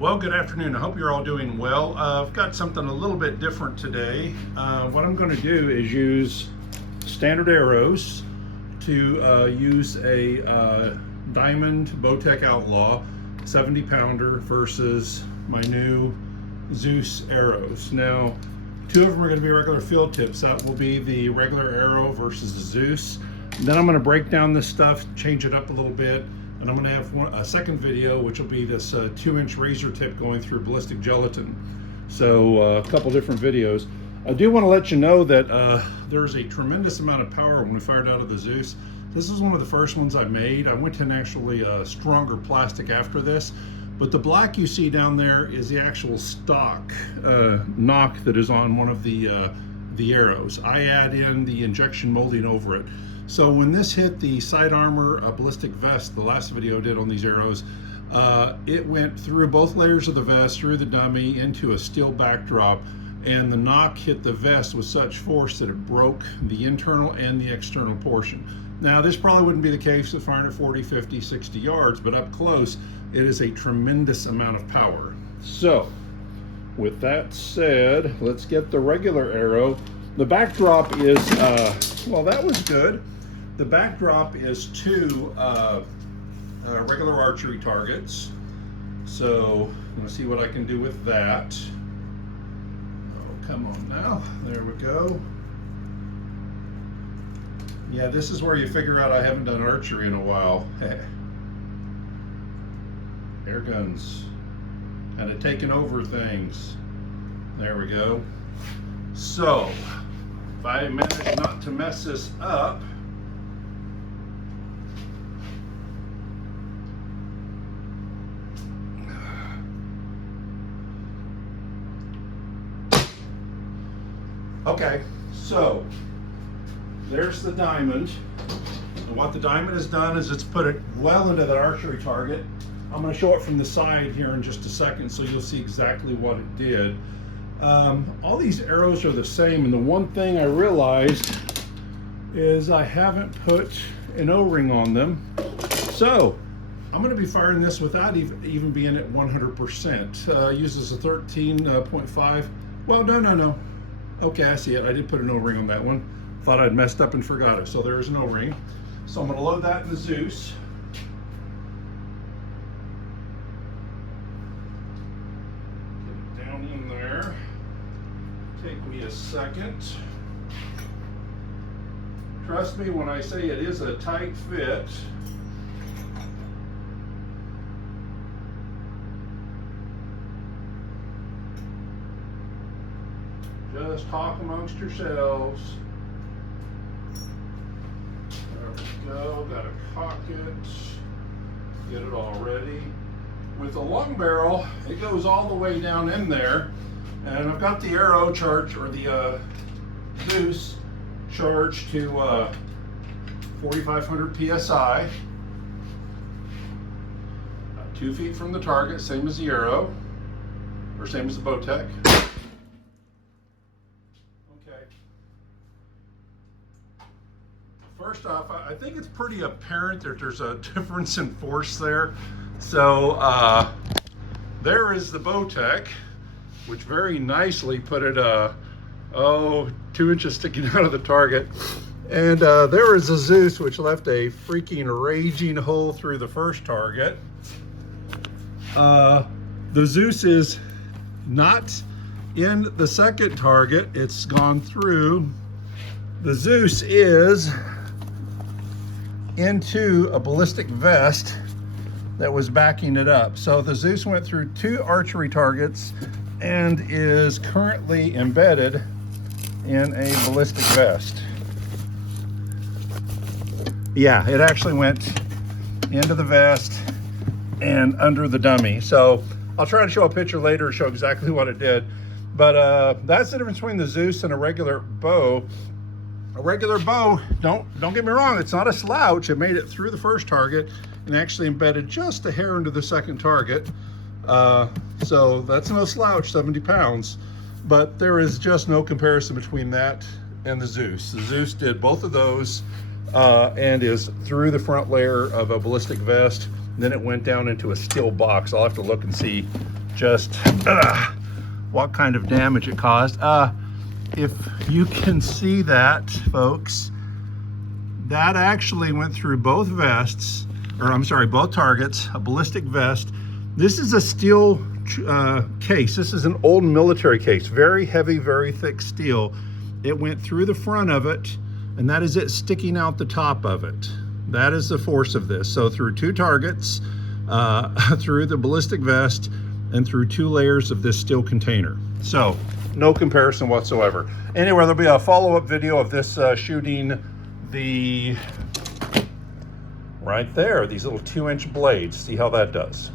Well, good afternoon. I hope you're all doing well. I've got something a little bit different today. What I'm going to do is use standard arrows to use a diamond Bowtech Outlaw 70 pounder versus my new Zeus arrows. Now, two of them are going to be regular field tips. That will be the regular arrow versus the Zeus. And then I'm going to break down this stuff, change it up a little bit. And I'm going to have a second video, which will be this 2-inch razor tip going through ballistic gelatin. So a couple different videos. I do want to let you know that there's a tremendous amount of power when we fired out of the Zeus. This is one of the first ones I made. I went to an actually stronger plastic after this. But the black you see down there is the actual stock nock that is on one of the arrows. I add in the injection molding over it. So when this hit the side armor ballistic vest, the last video I did on these arrows, it went through both layers of the vest, through the dummy, into a steel backdrop, and the nock hit the vest with such force that it broke the internal and the external portion. Now, this probably wouldn't be the case if firing at 40, 50, 60 yards, but up close, it is a tremendous amount of power. So, with that said, let's get the regular arrow. The backdrop is, well, that was good. The backdrop is two regular archery targets. So I'm going to see what I can do with that. Oh, come on now. There we go. Yeah, this is where you figure out I haven't done archery in a while. Air guns. Kind of taking over things. There we go. So, if I manage not to mess this up, okay, so there's the diamond. And what the diamond has done is it's put it well into that archery target. I'm going to show it from the side here in just a second so you'll see exactly what it did. All these arrows are the same, and the one thing I realized is I haven't put an O-ring on them. So I'm going to be firing this without even being at 100%. Uses a 13.5. Well, no. Okay, I see it. I did put an O-ring on that one. Thought I'd messed up and forgot it. So there's an O-ring. So I'm going to load that in the Zeus. Get it down in there. Take me a second. Trust me when I say it is a tight fit. Just talk amongst yourselves. There we go. Got to cock it. Get it all ready. With the long barrel, it goes all the way down in there. And I've got the arrow charged, or the Zeus charged to 4,500 PSI. About 2 feet from the target, same as the arrow, or same as the Bowtech. First off, I think it's pretty apparent that there's a difference in force there. So there is the Bowtech, which very nicely put it 2 inches sticking out of the target. And there is a Zeus, which left a freaking raging hole through the first target. The Zeus is not in the second target. It's gone through. The Zeus is into a ballistic vest that was backing it up. So the Zeus went through 2 archery targets and is currently embedded in a ballistic vest. Yeah, it actually went into the vest and under the dummy. So I'll try to show a picture later to show exactly what it did. But that's the difference between the Zeus and a regular bow. A regular bow, don't get me wrong, it's not a slouch. It made it through the first target and actually embedded just a hair into the second target. So that's no slouch, 70 pounds. But there is just no comparison between that and the Zeus. The Zeus did both of those and is through the front layer of a ballistic vest. Then it went down into a steel box. I'll have to look and see just what kind of damage it caused. If you can see that, folks, that actually went through both vests, or I'm sorry, both targets, a ballistic vest. This is a steel case. This is an old military case, very heavy, very thick steel. It went through the front of it, and that is it sticking out the top of it. That is the force of this. So through two targets, through the ballistic vest, and through 2 layers of this steel container. So no comparison whatsoever. Anyway, there'll be a follow-up video of this shooting the, right there, these little 2-inch blades. See how that does.